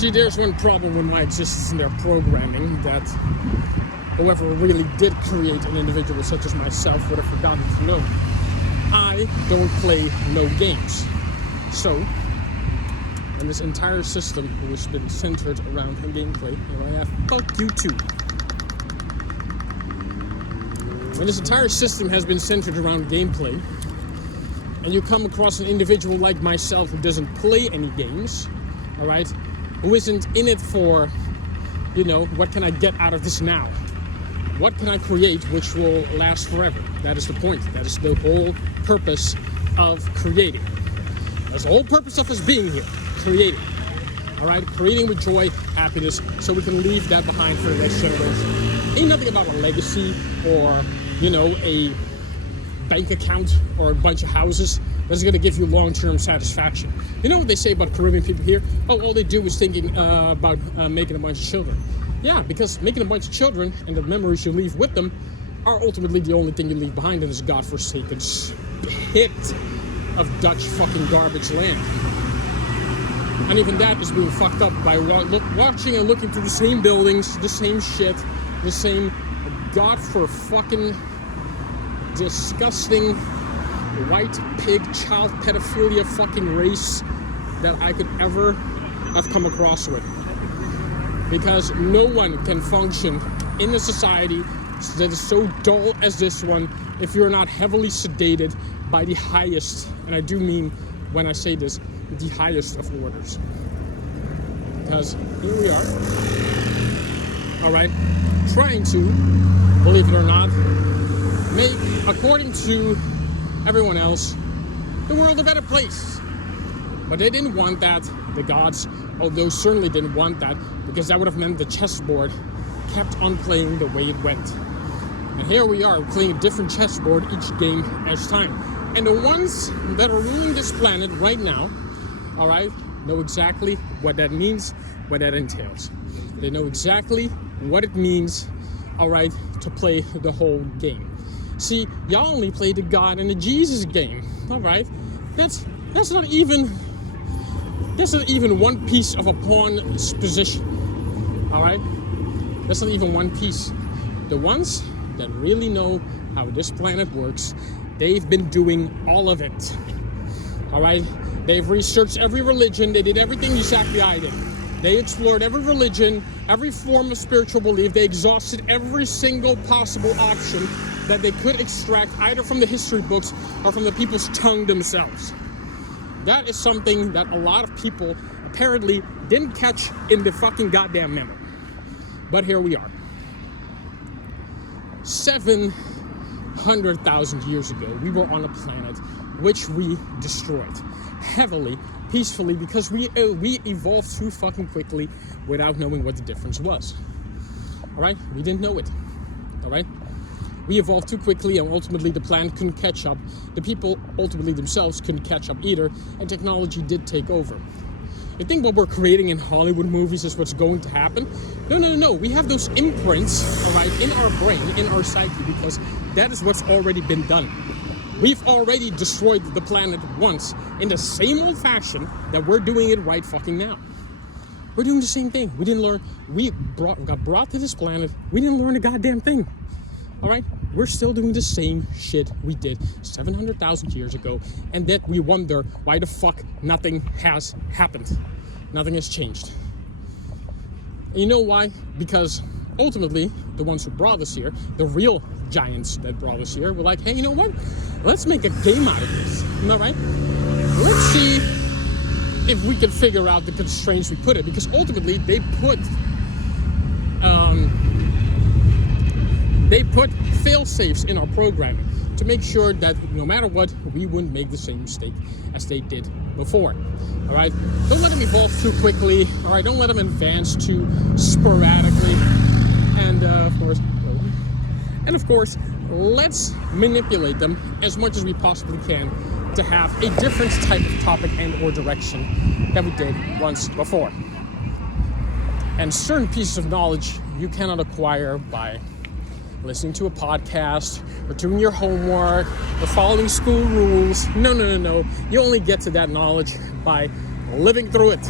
See, there's one problem with my existence in their programming that whoever really did create an individual such as myself would have forgotten to know. I don't play no games. So, and this entire system has been centered around gameplay, fuck you too. When this entire system has been centered around gameplay, and you come across an individual like myself who doesn't play any games, alright, who isn't in it for, what can I get out of this now? What can I create which will last forever? That is the point. That is the whole purpose of creating. That's the whole purpose of us being here. Creating. Alright? Creating with joy, happiness, so we can leave that behind for the next generation. Ain't nothing about a legacy or, a bank account or a bunch of houses that's going to give you long-term satisfaction. You know what they say about Caribbean people here? Oh, all they do is thinking about making a bunch of children. Yeah, because making a bunch of children and the memories you leave with them are ultimately the only thing you leave behind in this godforsaken pit of Dutch fucking garbage land. And even that is being fucked up by watching and looking through the same buildings, the same shit, the same godforfucking disgusting white pig child pedophilia fucking race that I could ever have come across with. Because no one can function in a society that is so dull as this one if you're not heavily sedated by the highest, and I do mean when I say this, the highest of orders. Because here we are, alright, trying to, believe it or not, make, according to everyone else, the world a better place. But they didn't want that. The gods, although certainly didn't want that, because that would have meant the chessboard kept on playing the way it went. And here we are, playing a different chessboard each game as time. And the ones that are ruling this planet right now, alright, know exactly what that means, what that entails. They know exactly what it means, alright, to play the whole game. See, y'all only play the God and the Jesus game, alright? That's not even one piece of a pawn's position, alright? That's not even one piece. The ones that really know how this planet works, they've been doing all of it, alright? They've researched every religion, they did everything exactly I did. They explored every religion, every form of spiritual belief, they exhausted every single possible option that they could extract either from the history books or from the people's tongue themselves. That is something that a lot of people apparently didn't catch in the fucking goddamn memo. But here we are. 700,000 years ago, we were on a planet which we destroyed heavily, peacefully, because we evolved too fucking quickly without knowing what the difference was. Alright? We didn't know it. Alright? We evolved too quickly, and ultimately the planet couldn't catch up. The people ultimately themselves couldn't catch up either, and technology did take over. You think what we're creating in Hollywood movies is what's going to happen? No. We have those imprints, alright, in our brain, in our psyche, because that is what's already been done. We've already destroyed the planet once in the same old fashion that we're doing it right fucking now. We're doing the same thing. We didn't learn. We got brought to this planet. We didn't learn a goddamn thing. Alright? We're still doing the same shit we did 700,000 years ago, and that we wonder why the fuck nothing has happened. Nothing has changed. And you know why? Because ultimately, the ones who brought us here, the real giants that brought us here, were like, hey, you know what? Let's make a game out of this. Alright? Let's see if we can figure out the constraints we put it, because ultimately they put fail-safes in our programming to make sure that no matter what, we wouldn't make the same mistake as they did before. Alright? Don't let them evolve too quickly. Alright? Don't let them advance too sporadically. And of course, let's manipulate them as much as we possibly can to have a different type of topic and or direction than we did once before. And certain pieces of knowledge you cannot acquire by listening to a podcast or doing your homework or following school rules. No. You only get to that knowledge by living through it.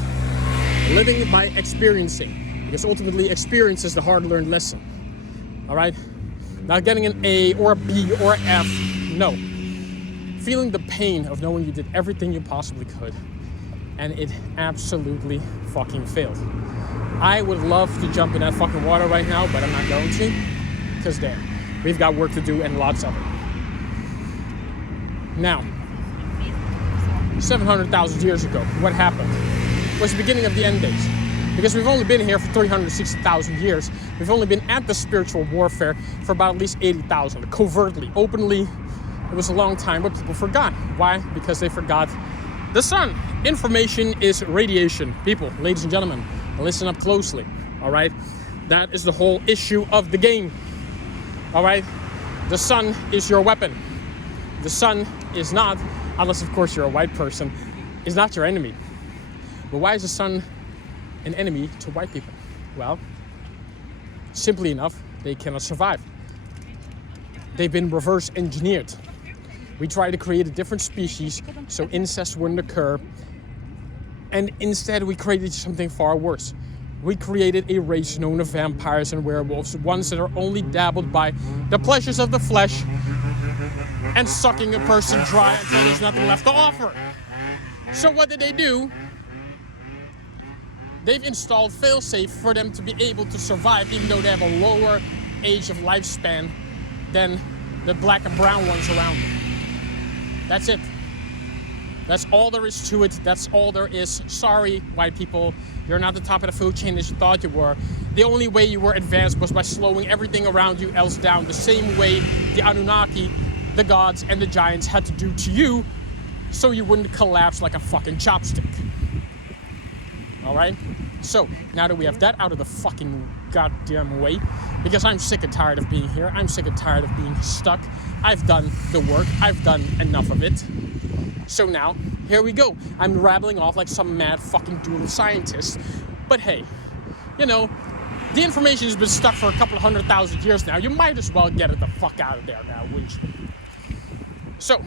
Living by experiencing, because ultimately experience is the hard-learned lesson. All right? Not getting an A or a B or an F, no. Feeling the pain of knowing you did everything you possibly could, and it absolutely fucking failed. I would love to jump in that fucking water right now, but I'm not going to, because damn, we've got work to do and lots of it. Now, 700,000 years ago, what happened? It was the beginning of the end days. Because we've only been here for 360,000 years. We've only been at the spiritual warfare for about at least 80,000. Covertly, openly, it was a long time, but people forgot. Why? Because they forgot the sun. Information is radiation. People, ladies and gentlemen, listen up closely, all right? That is the whole issue of the game, all right? The sun is your weapon. The sun is not, unless of course you're a white person, is not your enemy. But why is the sun an enemy to white people? Well, simply enough, they cannot survive. They've been reverse engineered. We tried to create a different species so incest wouldn't occur, and instead we created something far worse. We created a race known as vampires and werewolves, ones that are only dabbled by the pleasures of the flesh and sucking a person dry until there's nothing left to offer. So what did they do? They've installed failsafe for them to be able to survive, even though they have a lower age of lifespan than the black and brown ones around them. That's it. That's all there is to it. That's all there is. Sorry, white people, you're not the top of the food chain as you thought you were. The only way you were advanced was by slowing everything around you else down, the same way the Anunnaki, the gods, and the giants had to do to you, so you wouldn't collapse like a fucking chopstick. All right? So, now that we have that out of the fucking goddamn way, because I'm sick and tired of being here, I'm sick and tired of being stuck, I've done the work, I've done enough of it. So now, here we go. I'm rattling off like some mad fucking dual scientist. But hey, you know, the information has been stuck for a couple of 100,000 years now. You might as well get it the fuck out of there now, wouldn't you? So,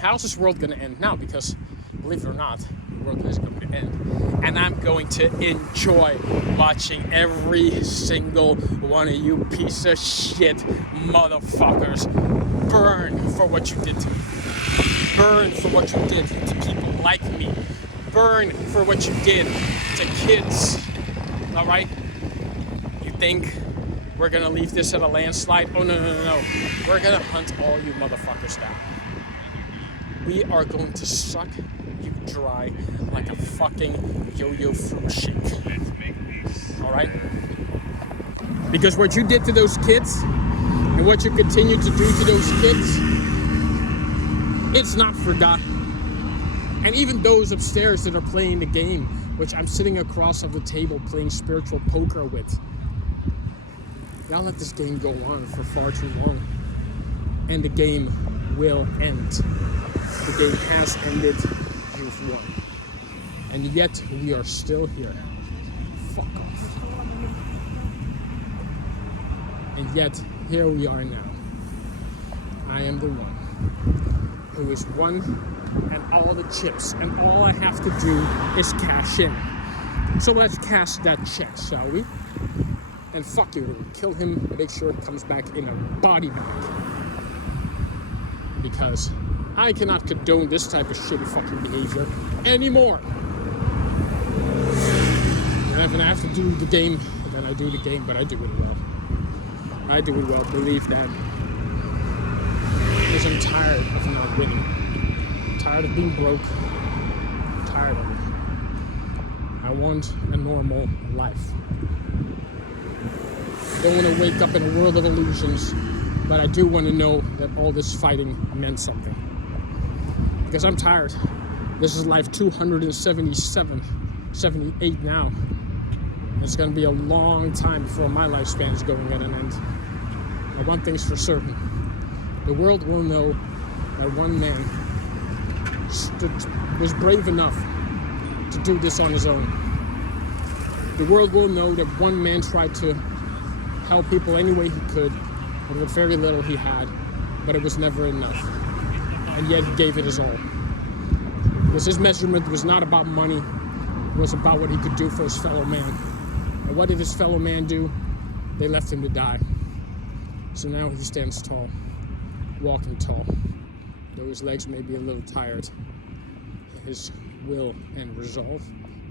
how's this world gonna end now? Because, believe it or not, the world is going to end. And I'm going to enjoy watching every single one of you piece of shit motherfuckers burn for what you did to me. Burn for what you did to people like me. Burn for what you did to kids. All right? You think we're going to leave this at a landslide? Oh, no. We're going to hunt all you motherfuckers down. We are going to suck you dry like a fucking yo-yo fruit shake. All right? Because what you did to those kids and what you continue to do to those kids, it's not forgotten. And even those upstairs that are playing the game, which I'm sitting across of the table playing spiritual poker with, y'all let this game go on for far too long. And the game will end. The game has ended. You've won. And yet we are still here. Fuck off. And yet here we are now. I am the one who is won and all the chips, and all I have to do is cash in. So let's cash that check, shall we? And fuck you, kill him, make sure it comes back in a body bag. Because I cannot condone this type of shitty fucking behavior anymore. And if I have to do the game, then I do the game, but I do it well. I do it well, believe that. Because I'm tired of not winning. I'm tired of being broke. I'm tired of it. I want a normal life. I don't want to wake up in a world of illusions, but I do want to know that all this fighting meant something. Because I'm tired. This is life 277, 78 now. It's going to be a long time before my lifespan is going at an end. But one thing's for certain. The world will know that one man was brave enough to do this on his own. The world will know that one man tried to help people any way he could with the very little he had, but it was never enough. And yet he gave it his all. Because his measurement was not about money, was about what he could do for his fellow man. And what did his fellow man do? They left him to die. So now he stands tall, walking tall. Though his legs may be a little tired, his will and resolve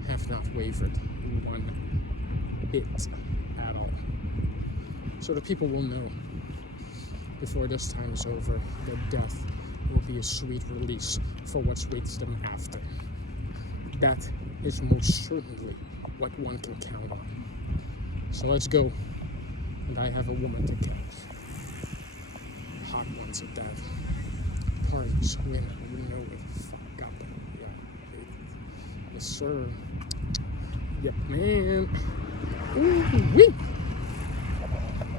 have not wavered one bit at all. So the people will know before this time is over that death will be a sweet release for what waits them after. That is most certainly what one can count on. So let's go. And I have a woman to count. Hot ones at that. Parties, women, we know what the fuck up. Yeah. Yes, sir. Yep, man. Ooh-wee.